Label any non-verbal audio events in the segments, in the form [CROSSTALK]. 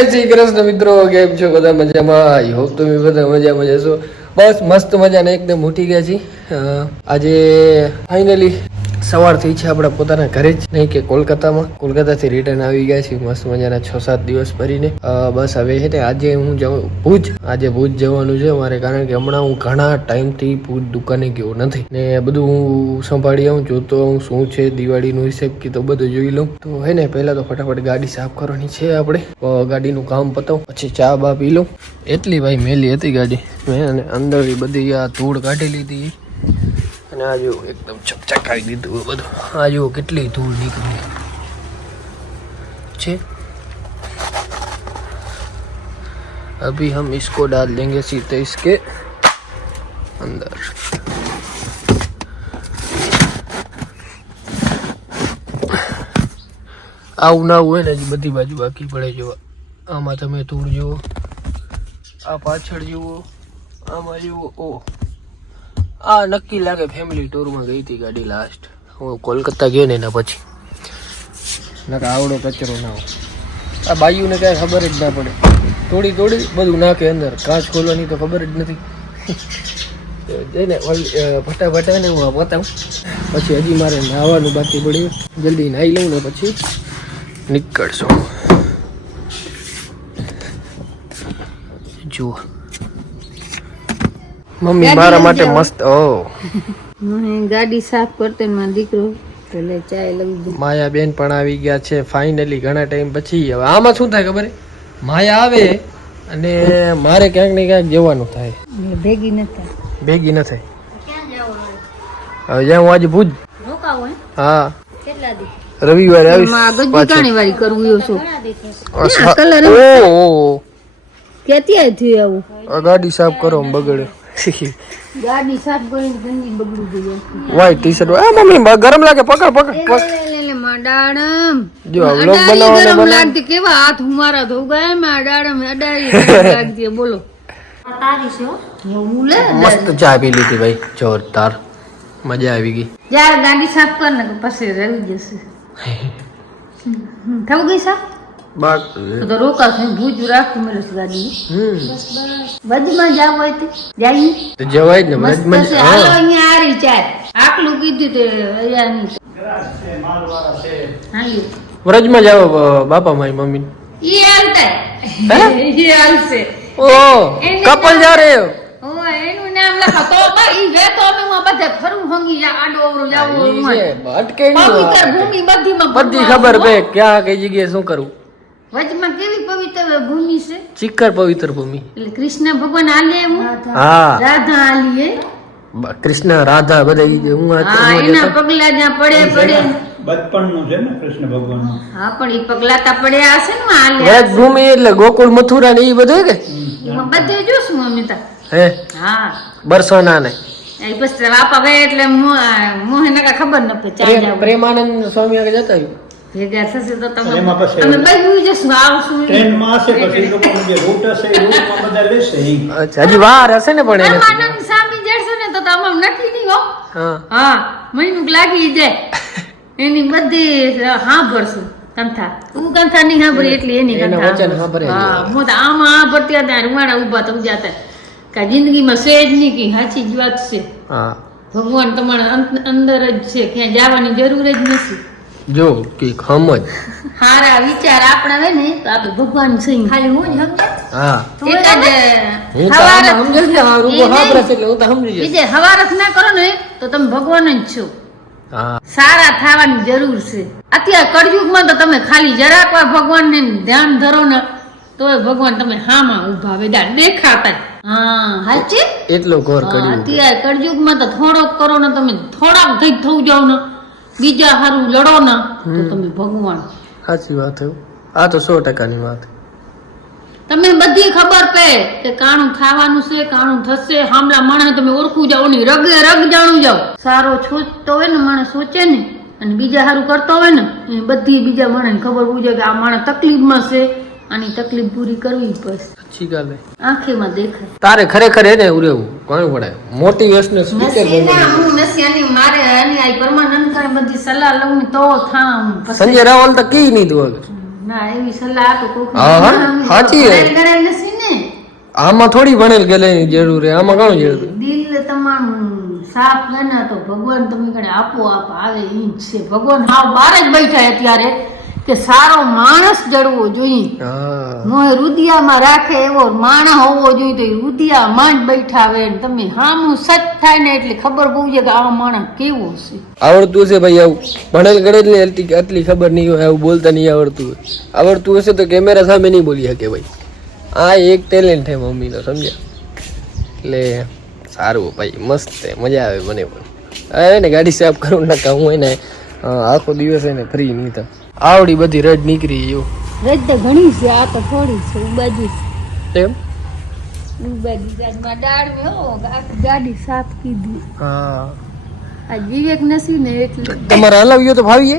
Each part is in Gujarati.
શ્રી કૃષ્ણ મિત્રો, કેમ છો? બધા મજામાં? આઈ હોપ તમે બધા મજામાં જશો બસ મસ્ત મજાને, એકદમ ઉઠી ગયા છીએ. આજે ફાઇનલી સવાર થઈ છે આપણા પોતાના ઘરે જ. નહીં કે કોલકાતામાં. કોલકાતાથી રિટર્ન આવી ગયા છીએ. મસ્ત મજાના છ સાત દિવસ ફરીને. બસ હવે છે ને આજે હું જાઉં ભુજ. આજે ભુજ જવાનું છે મારે કારણ કે હમણાં હું ઘણા ટાઈમથી ભુજ દુકાને ગયો નથી. ને બધું હું સંભાળી આવું. જોતો આવું શું છે દિવાળીનું હિસાબ કે તો બધું જોઈ લઉં. તો હે ને, પહેલાં તો ફટાફટ ગાડી સાફ કરવાની છે આપણે. ગાડીનું કામ પતાવું. પછી ચા બા પી લઉં. એટલી ભાઈ મેલી હતી ગાડી. મેં અને અંદર બધી આ ધૂળ કાઢી લીધી. અને આ જો એકદમ ચકચકાવી દીધું બધું આ જો કેટલી ધૂળ નીકળી છે अभी हम इसको डाल देंगे सीधे इसके अंदर આવું ના હોય ને હજી બધી બાજુ બાકી પડે જો આમાં તમે ધૂળ જુઓ આ પાછળ જુઓ આમાં જુઓ ઓ આ નક્કી લાગે ફેમિલી ટૂરમાં ગઈ હતી ગાડી લાસ્ટ હું કોલકાતા ગયો ને એના પછી. નકા આવડો કચરો ના આ બાયુને કાંઈ ખબર જ ના પડે. થોડી થોડી બધું નાખે અંદર. કાચ ખોલવાની તો ખબર જ નથી. જઈને ઓલ- અ, ને હું આ પતાવું પછી હજી મારે નાહવાનું બાકી પડ્યું. જલ્દી નાહી લઉં ને પછી નીકળશું. જુઓ. મમ્મી મારા માટે મસ્ત ઓ. મને ગાડી સાફ કરતે ને મારો દીકરો. એટલે ચાય લઈ દે માયા બેન પણ આવી ગયા છે ફાઇનલી ઘણા ટાઈમ પછી. હવે આમાં શું થાય ખબર? માયા આવે અને મારે ક્યાંક ને ક્યાંક જવાનું થાય. ભેગી નથી ભેગી ન થાય. હવે? જ્યાં હું આજે ભુજ. હા. કેટલા દી રવિવારે આવીશ આગળ પાછું. કરવું છો. કલર ઓ, ઓ, ઓ. આવું? ગાડી સાફ કરો બગડે. [LAUGHS] ગાડી સાફ કરીને ગંદી બગડી ગઈ વ્હાઈટ ટી શર્ટ આ મમ્મી બ- ગરમ લાગે. પકડ પકડ. પકડ. લે લે લે માડાડમ જો આ vlog અડાડી બનાવવાનો ગરમ બનાવ. લાગતી કેવા હાથ હુમારા ધો ગયા માડાડમ અડાડી ગરમ [LAUGHS] લાગતી હે, બોલો. તારી છે હું લે મસ્ત ચા પી લીધી ભાઈ. જોરદાર. મજા આવી ગઈ. જ્યારે ગાડી સાફ કર ને પછી રહી જશે હમ, થવું ગઈ સાફ? બાક. તો ભૂજ રાખી ગાડી. જાવ હોય તો જાય તો જવાય ને મસ્ત વ્રજમાં છે. જ- હાલો હા. અહીંયા આરી ચાર. આટલું કીધું તે અહીંયા વ્રજમાં જાવ બાપા મારી મમ્મી. ઈ હાલતા. ઈ હાલશે. ઓ કપલ જા રે. એનું નામ લખો. તો બા ઈ વેતો અમે બધે ફરું હંગી આડો અવળો જાવો અટકે નહીં પવિત્ર વાત. ભૂમિ બધીમાં બધી ખબર બે ક્યાં કઈ જગ્યાએ શું કરવું વચમાં કેવી પવિત્ર ભૂમિ છે? ચિક્કર પવિત્ર ભૂમિ. એટલે કૃષ્ણ ભગવાન આલે હા. રાધા આલીએ કૃષ્ણ રાધા બધા હું હા એના. પગલા જ્યાં પડે પડે. બચપણનું છે ને કૃષ્ણ ભગવાન હા પણ ઈ પગલા તા પડ્યા છે ને આલ્યા વ્રજ ભૂમિ એટલે ગોકુળ મથુરા ને ઈ બધું કે? બધે જોશું મમ્મી તા. હે? હા. બરસોના ને. એ પછી વાપા ગયા એટલે મોહે નકા ખબર ન પડે પ્રેમાનંદ સ્વામી આગળ જતા આવ્યું. ભેગા થશે તો તમે અમે બધું જશું આવશું ટ્રેનમાં હશે પછી લોકોનો જે રૂટ હશે એ રૂટમાં બધા લેશે અચ્છા હજી વાર હશે ને પણ એને ને તો તમે નહીં હો. હા. હા મહિનું લાગી જાય એની બધી સાંભળશું કંથા. હું કંથા નહીં સાંભળી એટલી એની કંથા હા હું તો આમાં સાંભળતી હતા રૂવાડા ઊભા થઈ જતા કે જિંદગીમાં છે જ નહીં કે સાચી જ વાત છે. ભગવાન તમારા અંદર જ છે ક્યાં જવાની જરૂર જ નથી. જો કે સમજ હારા વિચાર આપણા ને તો આપણે ભગવાન છે ખાલી હું જ સમજે? હા. એક હું તો હવાર સમજે છે આ રૂપો સાંભળે છે એટલે હું તો સમજી જઈશ બીજે હવારત ના કરો ને તો તમે ભગવાન જ છો. હા. સારા થવાની જરૂર છે. અત્યારે કળયુગમાં તો તમે ખાલી જરાક વાર ભગવાનને ધ્યાન ધરો ને તોય ભગવાન તમે હામાં ઊભા વેદા દેખાતા. હા હાચી? એટલો ઘોર કર્યું અત્યારે કળયુગમાં તો થોડોક કરો ને તમે થોડાક થઈ થવું જાવ ને બીજા હારું લડો ના તો તમે ભગવાન. સાચી વાત છે આ તો સો ટકાની વાત તમે બધી ખબર પે કે કાણું ખાવાનું છે કાણું થશે હામલા માણસ તમે ઓળખું જાઓ ને રગે રગ જાણું જાઓ. સારો છૂટતો હોય ને માણસ સોચે ને અને બીજા સારું કરતો હોય ને એ બધી બીજા માણસને ખબર પૂછે કે આ માણસ તકલીફમાં છે. આની તકલીફ પૂરી કરવી બસ સાચી ગાલે આંખેમાં દેખાય. તારે ખરેખર એને ઉરેવું કોણ પડે. મોટિવેશનલ સ્પીકર નસી ના, હું નસી મારે અને આ પરમાનંદ કરે બધી સલાહ લઉં ને તો થામ સંજય રાવલ તો કી નહીં તું ના એવી સલાહ તો કોક હા, હા, સાચી. ગણેલ નથી ને. આમાં થોડી ભણેલ ગયેલાની જરૂર છે આમાં ઘણું જરૂર. દિલ તમારું સાફ છે ને તો ભગવાન તમે કણે આપો આપ આવે ઈ છે. ભગવાન હાવ બારે જ બેઠા અત્યારે. કે સારો માણસ જડવો જોઈએ. મોય રુદિયામાં રાખે એવો માણસ હોવો જોઈએ તો એ રુદિયામાં જ બેઠા આવે ને તમે હામું સચ થાય ને એટલે ખબર બહુ છે કે આ માણસ કેવો છે. આવડતું હશે ભાઈ આવું. ભણેલ ગણે ને એટલી આટલી ખબર નહીં હોય આવું બોલતા નહીં આવડતું હોય. આવડતું હશે તો કેમેરા સામે નહીં બોલી શકે ભાઈ. આ એક ટેલેન્ટ છે મમ્મીનો સમજ્યા? એટલે સારું ભાઈ મસ્ત છે મજા આવે મને પણ. હવે ને ગાડી સાફ કરવું ના હું એને અ, આખો દિવસ એને ફ્રી નહીં તો આવડી બધી રડ નીકળી ગયું. રજ તો ઘણી છે આ તો થોડી છે ઉબાજી એમ? ઉબાજી ગાડીમાં દાળ મેં હો આખી ગાડી સાફ કીધી. હા. આજ વિવેક નથી ને તમારે હલાવ્યો તો ફાવીએ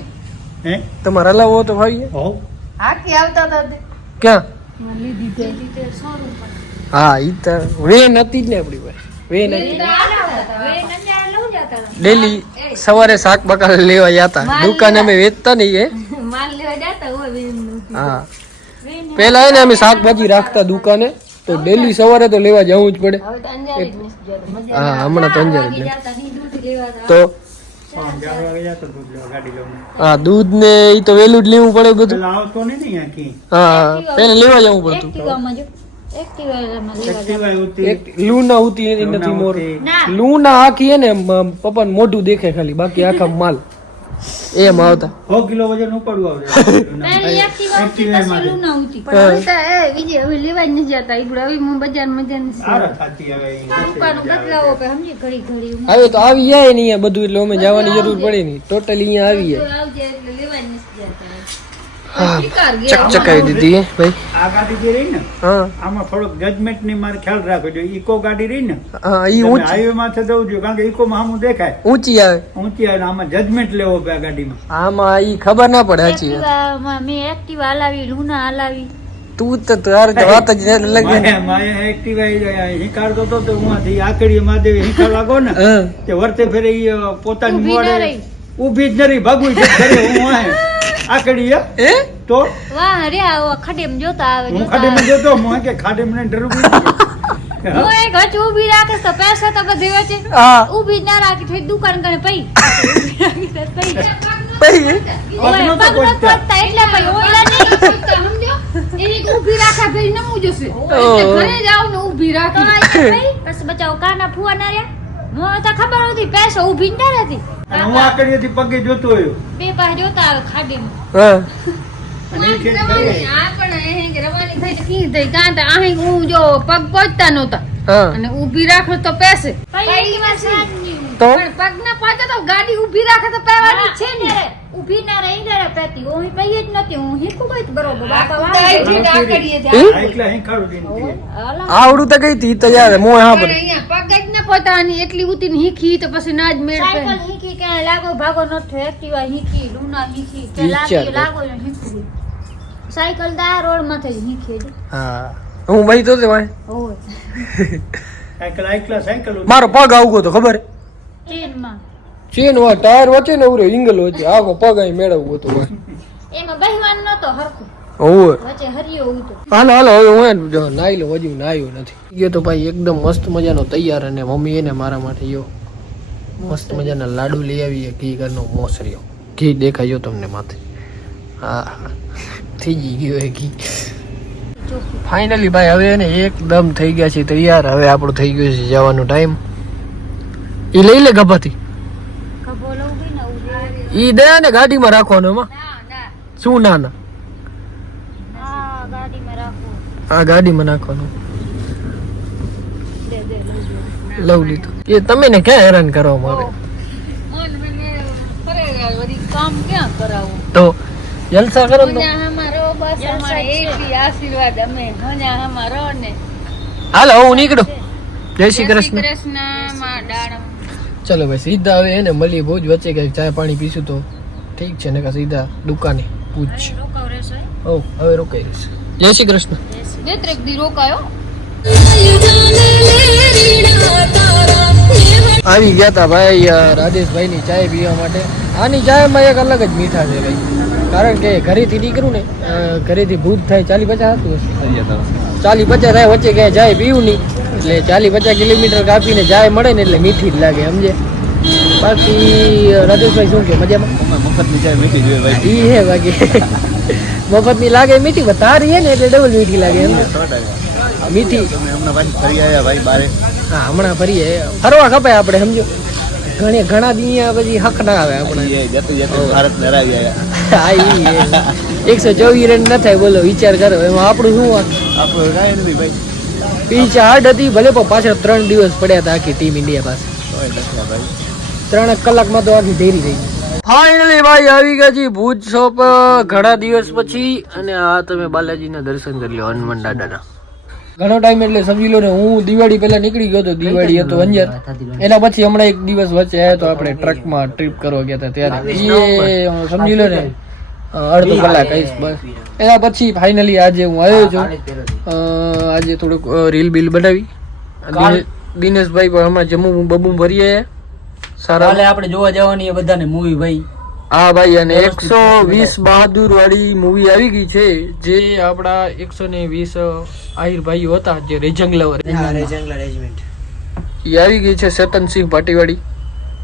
તમારે હલાવવો તો તે. ક્યાં? હા ઈ તો વેન હતી જ ને આપણી પાસે. વેન ડેલી સવારે શાક બકાલ લેવા જતા દુકાને અમે વેચતા નહીં એ માલ લેવા જતા હોય વેનનું. હા. પેલા હે ને અમે શાકભાજી રાખતા દુકાને તો ડેલી સવારે તો લેવા જવું જ પડે. હા હમણાં તો અંજાર. તો હા, દૂધ ને એ તો વેલું જ લેવું પડે બધું. હા પેલા લેવા જવું પડતું. લૂના ઉતી એની નથી મોર. લૂના આખી ને પપ્પા મોઢું દેખે ખાલી બાકી આખા માલ. એમ આવતા. 100 કિલો વજન ઉપાડવું આવે પહેલી [LAUGHS] એક્ટિવા એક્ટિવા. લૂના ઉતી. પણ હવે એ બીજે હવે લેવા જ નથી જતા. ઈબડે હવે હું બજારમાં જઈને સારા થાતી હવે આવે. બદલાવો પે સમજી ઘડી ઘડી હવે તો આવી જાય ને અહીંયા બધું એટલે અમે જવાની જરૂર પડે નહીં. ટોટલી અહીંયા આવી જાય. આવજે એટલે લેવા જ નથી જતા. ચકચકાવી દીધી ભાઈ. આ ગાડી જે રહી ને હા. આમાં થોડોક જજમેન્ટની મારે ખ્યાલ રાખવો જોઈએ. ઇકો ગાડી રહી ને હા ઈ ઊંચી હાઈવે માથે જવું જોઈએ કારણ કે ઇકો માં સામું દેખાય. ઊંચી આવે. ઊંચી આવે આમાં જજમેન્ટ લેવો પડે ગાડીમાં. આમાં ઈ ખબર ના પડે સાચી મેં એક્ટિવા હલાવી લૂના હલાવી. તું તો તારે તો વાત જ ન માયા એક્ટિવા હિંકારતો હતો તો હું આથી આકડી મહાદેવ હિંકાર લાગો ને તે વર્તે ફેરે પોતાની ઊભી ન મોડે રહી. ઊભી જ નરી રહી છે ઘરે હું વાહે કડી હે? તો? વાહ રે આવો ખાડેમ જોતા આવે હું ખાડેમ જોતો હું કે ખાડેમ મને ડર. હું એક હજ ઊભી રાખીશ તો પૈસા તો બધે વચ્ચે. ઊભી ના રાખી થઈ દુકાન ગણે પઈ. એટલે સમજો એની ઊભી રાખા ભઈ નમું જશે ઘરે જાવ ને ઊભી રાખે. પછી બચાવ કાના ફુવા ના રહ્યા? મને તો ખબર હતી પૈસા ઊભી ના રહેતી અને હું આકડીએથી પગે જોતો હોય બે પાસે જોતા આવે ખાડીમાં. હા. હું ઊભી રાખે તો પેવાની છે ને. ઊભી ના રહી ને પેતી હું પઈ જ નથી હું હીકું ગઈ તો બરોબર બાપા વાળા. આવડું તો કઈ તી તો મોય હા અહીંયા પગ જ પોતાની એટલી ઉતીને હીખી તો પછી ના જ મેળ સાયકલ હીખી કે લાગો ભાગો નથો એક્ટિવા હીખી લૂના હીખી કે લાગી લાગો હીખી સાયકલ દા રોડમાં થઈ હીખી હા. હું ભાઈ તો ભાઈ હોય. સાયકલ આઈકલા સાયકલ મારો પગ આવગો તો ખબર? હે? માં ચેન વા ટાયર વચ્ચે ને ઉરે ઇંગલ વચ્ચે. આખો પગ અહીં મેળવવો તો એમાં બહેવાન નતો હરખું. હોવે. હાલો હાલો હવે હું જો નાઈ હજુ નાયો નથી. ગયો તો ભાઈ એકદમ મસ્ત મજાનો તૈયાર અને મમ્મી એને મારા માટે યો મસ્ત મજાના લાડુ લઈ આવીએ ઘી ઘરનો મોસર્યો ઘી દેખાયો તમને માથે. હા થઈ ગઈ ગયો એ ઘી. ફાઇનલી ભાઈ હવે એને એકદમ થઈ ગયા છે તૈયાર. હવે આપણું થઈ ગયું છે જવાનો ટાઈમ એ લઈ લે ગભાથી. ઈ દે ને ગાડીમાં રાખવાનો એમાં? શું ના. ના હા ગાડીમાં રાખો આ ગાડીમાં નાખવાનું. લઉં લીધું. એ તમે ને ક્યાં હેરાન કરવા મારે મન મને ફરે વળી કામ ક્યાં કરાવું તો જલસા કરો તો. હાલો હું નીકળું. જય શ્રી કૃષ્ણ. ચલો ભાઈ સીધા હવે એને મળીએ ભોજ વચ્ચે કઈ ચા પાણી પીશું તો ઠીક છે ને સીધા દુકાને પૂછ. ઓ હવે રોકાઈ રહીશ જય શ્રી કૃષ્ણ. બે દી રોકાયો. આવી ગયા તા ભાઈ રાજેશભાઈ ની ચાય પીવા માટે. આની ચાયમાં એક અલગ જ મીઠા છે ભાઈ. કારણ કે ઘરેથી નીકળું ને ઘરેથી ભૂત થાય ચાલી પચાસ હતું હશે. ચાલી પચાસ થાય વચ્ચે ક્યાંય જાય પીવું નહીં. એટલે ચાલી પચાસ કિલોમીટર કાપીને જાય મળે ને એટલે મીઠી જ લાગે સમજે? બાકી રાજેશભાઈ શું કે મજામાં? મફતની ચાય મીઠી જોઈએ ભાઈ. એ હે બાકી. મફતની લાગે મીઠી હે ને એટલે ડબલ મીઠી લાગે મીઠી. હા હમણાં ફરીએ ફરવા ખપાય આપણે સમજો. ઘણી ઘણા દી પછી હક ના આવે આપણે. એકસો ચોવીસ રન ન થાય બોલો વિચાર કરો. એમાં આપણું શું? આપણું કાંઈ નથી ભાઈ. પીચ હાર્ડ હતી ભલે પણ પાછળ ત્રણ દિવસ પડ્યા હતા આખી ટીમ ઇન્ડિયા પાસે. ત્રણ કલાકમાં તો આખી ઢેરી થઈ ફાઇનલી ભાઈ આવી ગયા છી ભુજ શોપ ઘણા દિવસ પછી અને આ તમે બાલાજીના દર્શન કરી લો હનુમાન દાદાના. ઘણો ટાઈમ એટલે સમજી લો ને હું દિવાળી પહેલા નીકળી ગયો હતો દિવાળી હતો અંજર. એના પછી હમણાં એક દિવસ વચ્ચે આવ્યો તો આપણે ટ્રકમાં ટ્રીપ કરવા ગયા હતા ત્યારે. એ સમજી લો ને અડધો કલાક આવીશ બસ. એના પછી ફાઇનલી આજે હું આવ્યો છું. અ, આજે થોડુંક રીલ બિલ બનાવી. દિને- દિનેશભાઈ પણ હમણાં જમ્મુ બબુ ભરી આયા. સારા. હાલે આપણે જોવા જવાની એ બધાને મૂવી ભાઈ. હા ભાઈ અને એકસો વીસ બહાદુર વાળી મૂવી આવી ગઈ છે જે આપણા એકસો ને વીસ આહિર ભાઈઓ હતા જે રેજંગલા લવર એ આવી ગઈ છે ચેતનસિંહ ભાટીવાડી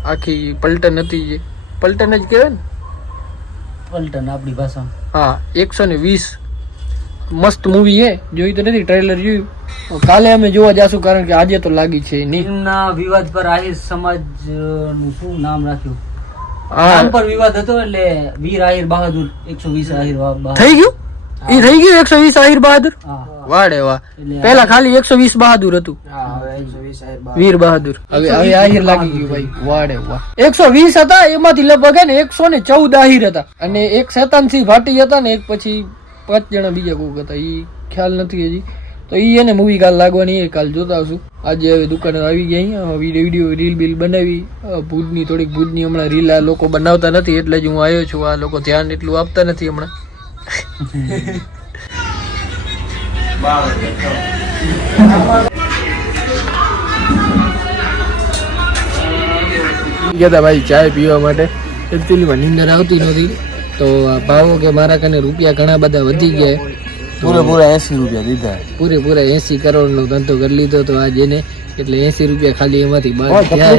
આખી પલટન હતી જે. પલટન જ કહેવાય ને? પલટન આપણી ભાષામાં. હા એકસો ને વીસ મસ્ત મૂવી હે. જોઈ તો નથી ટ્રેલર જોયું. કાલે અમે જોવા જાશું કારણ કે આજે તો લાગી છે નહીં. ના વિવાદ પર આહિર સમાજનું શું નામ રાખ્યું? નામ પર વિવાદ હતો એટલે વીર આહિર બહાદુર એકસો વીસ આહિર બહાદુર. થઈ ગયું? એ થઈ ગયું એકસો વીસ આહિર બહાદુર? વાડે વાહ પેલા ખાલી એકસો વીસ બહાદુર હતું. વીર બહાદુર. હવે હવે આહિર લાગી ગયું ભાઈ. વાડે વાહ. એકસો વીસ હતા એમાંથી લગભગ હે ને એકસો ને ચૌદ આહિર હતા. અને એક શેતાનસિંહ ભાટી હતા ને એક પછી પાંચ જણા બીજા કોક હતા એ ખ્યાલ નથી હજી. તો એ એને મૂવી કાલ લાગવાની એ કાલ જોતા આવશું આજે હવે દુકાને આવી ગયા અહીંયા વીડિયો રીલ બીલ બનાવી. ભૂજની થોડીક ભૂજની હમણાં રીલ આ લોકો બનાવતા નથી, એટલે જ હું આવ્યો છું. આ લોકો ધ્યાન એટલું આપતા નથી હમણાં. ગયા ભાઈ, ચાય પીવા માટે. એકચ્યુઅલીમાં નીંદર આવતી નહોતી તો આ ભાવો કે મારા કને રૂપિયા ઘણા બધા વધી ગયા પૂરેપૂરા એસી રૂપિયા દીધા પૂરેપૂરા એસી કરોડનો ધંધો કરી લીધો તો આજે ને એટલે એસી રૂપિયા ખાલી એમાંથી બાદ થયા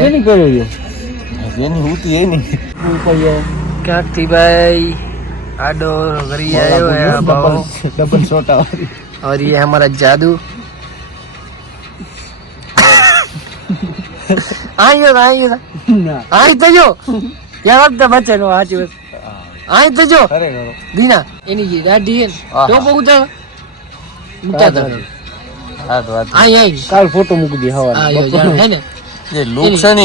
એની હુતી એ નહીં ક્યાંકથી ભાઈ આડો કરી આવ્યો है भाव ડબલ સોટા और ये हमारा जादू આયો તો આયો તો આય તો જો યાર તો બચ્ચે નો સાચું આય તો જો અરે દીના એની જે દાઢી હે તો ઉતાર ઉતાર હા તો વાત આય આય કાલ ફોટો મૂકી દે હવા હે ને? જે લુક છે ને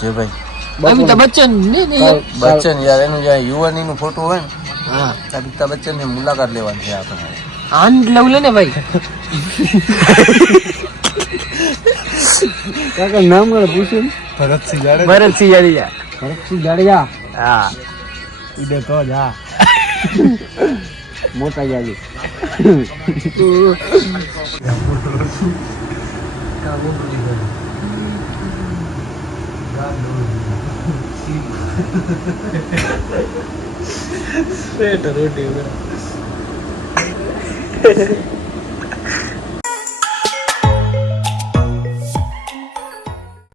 છે ભાઈ. અમિતાભ બચ્ચન ને ને બચ્ચન યાર એનું જે યુવાની નું ફોટો હોય ને હા. અમિતાભ બચ્ચનની મુલાકાત લેવાની છે આપણે. આન લવ લે ને ભાઈ. કાકા નામ મળે પૂછ્યું ભરતસિંહ જાડેજા. ભરતસિંહ જાડેજા. ભરતસિંહ જાડેજા? હા. ઈડે તો જા મોટા જાજી રોટી